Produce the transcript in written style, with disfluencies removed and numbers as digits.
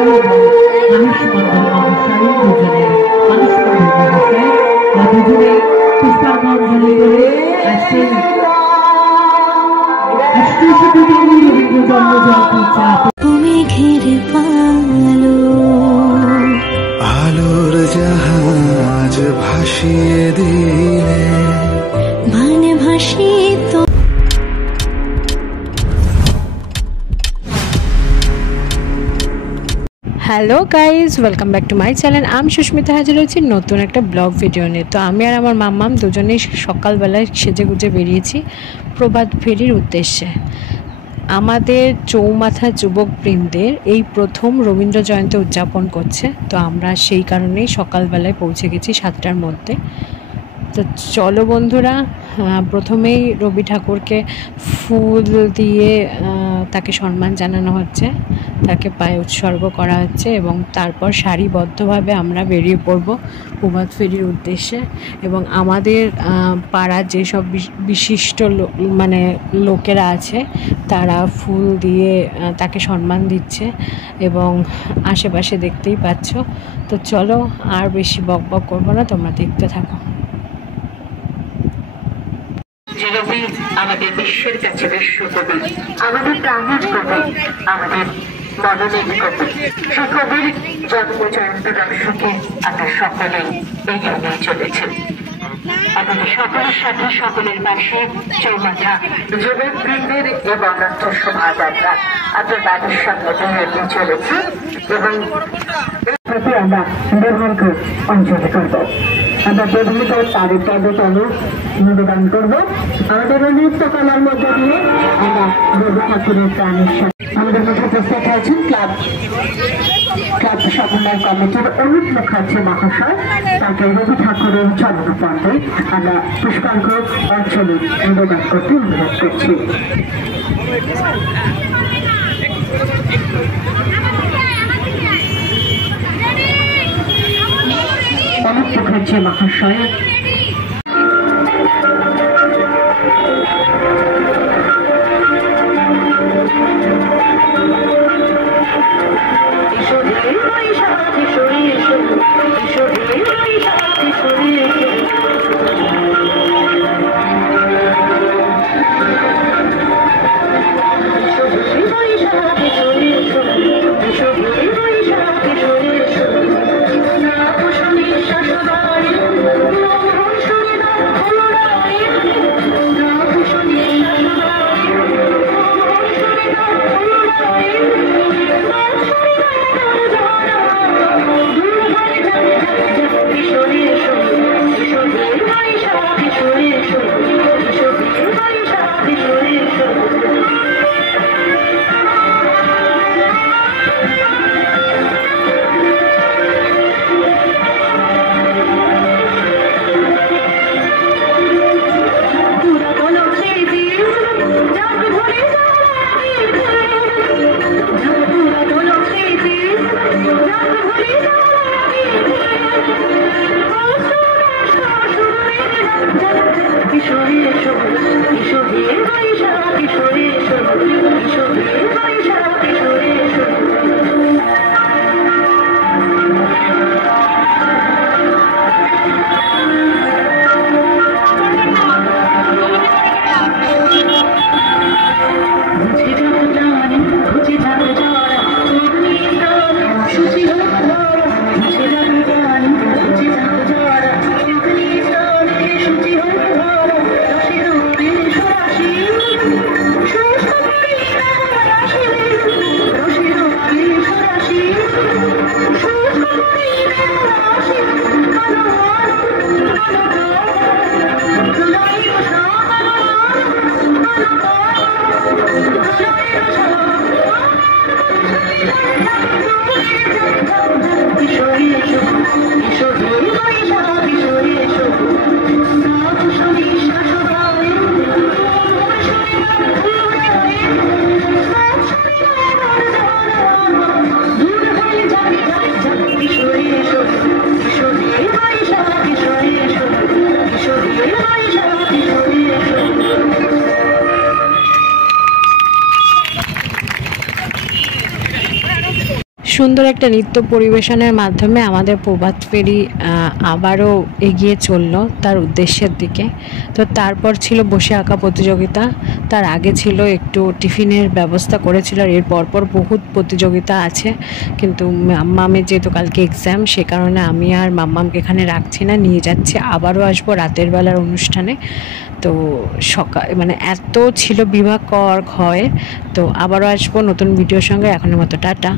এবং মানুষ মন্ডল মহাশয় দুজনের মানুষ মন্ডল মহাশয় দুজনে পুষ্পাঞ্জলি করে আজকে রবীন্দ্র জন্মজয়ন্তী তুমি ঘিরে পালো আলোর জাহাজ ভাসিয়ে দিলে মানে ভাসিত। Hello guys, welcome back to my channel. আমি সুস্মিতা হাজির হয়েছি নতুন একটা ব্লগ ভিডিও নিয়ে। তো আমি আর আমার মাম্মাম দুজনেই সকালবেলায় সেজে গুজে বেরিয়েছি প্রভাত ফেরির উদ্দেশ্যে। আমাদের চৌমাথা যুবকবৃন্দের এই প্রথম রবীন্দ্র জয়ন্তী উদযাপন করছে, তো আমরা সেই কারণেই সকালবেলায় পৌঁছে গেছি 7টার মধ্যে। তো চলো বন্ধুরা, প্রথমেই রবি ঠাকুরকে ফুল দিয়ে তাকে সম্মান জানানো হচ্ছে, তাকে পায়ে উৎসর্গ করা হচ্ছে এবং তারপর সারিবদ্ধভাবে আমরা বেরিয়ে পড়ব প্রভাত ফেরির উদ্দেশ্যে। এবং আমাদের পাড়ার যেসব বিশিষ্ট লোকেরা আছে তারা ফুল দিয়ে তাকে সম্মান দিচ্ছে এবং আশেপাশে দেখতেই পাচ্ছ। তো চলো আর বেশি বকবক করবো না, তোমরা দেখতে থাকো। রবি আমাদের বিশ্বের কাছে বিশ্বকবি, আমাদের প্রাণের কবি, আমাদের মননের কবি। সে কবির জন্ম জয়ন্তী দর্শকে আমরা সকলে এগিয়ে নিয়ে চলেছেন। আমাদের সকলের সাথে সকলের পাশে চৌমাথা যুবকবৃন্দের এ বর্ণাঢ্য শোভাযাত্রা আপনার বাড়ির সামনে দিয়ে চলেছে এবং প্রতি আমরা দুর্ভাগ্য অঞ্জলি করব। আমরা প্রধানত তাদের পদতলে নিবেদন করব। আমাদের নৃত্য কলার মধ্যে দিয়ে আমরা রবি ঠাকুরের প্রাণের সাথে আমাদের মধ্যে উপস্থিত হয়েছেন ক্লাব সমন্বয় কমিটির অনুপ মুখার্জি মহাশয়। তাকে রবি ঠাকুরের জন্মপর্বে আমরা পুষ্পার্ঘ অঞ্চলে নিবেদন করতে অনুরোধ করছি। অনুপ মুখার্জি মহাশয় সুন্দর একটা নৃত্য পরিবেশনের মাধ্যমে আমাদের প্রভাত ফেরি আবারও এগিয়ে চললো তার উদ্দেশ্যের দিকে। তো তারপর ছিল বসে আঁকা প্রতিযোগিতা, তার আগে ছিল একটু টিফিনের ব্যবস্থা করেছিল, আর এর পরপর বহুত প্রতিযোগিতা আছে। কিন্তু মাম্মামের যেহেতু কালকে এক্সাম, সে কারণে আমি আর মাম্মামকে এখানে রাখছি না, নিয়ে যাচ্ছি। আবারও আসবো রাতের বেলার অনুষ্ঠানে। তো সকাল মানে এত ছিল বিভাগ কর হয়। তো আবারও আসবো নতুন ভিডিওর সঙ্গে। এখনের মতো টাটা।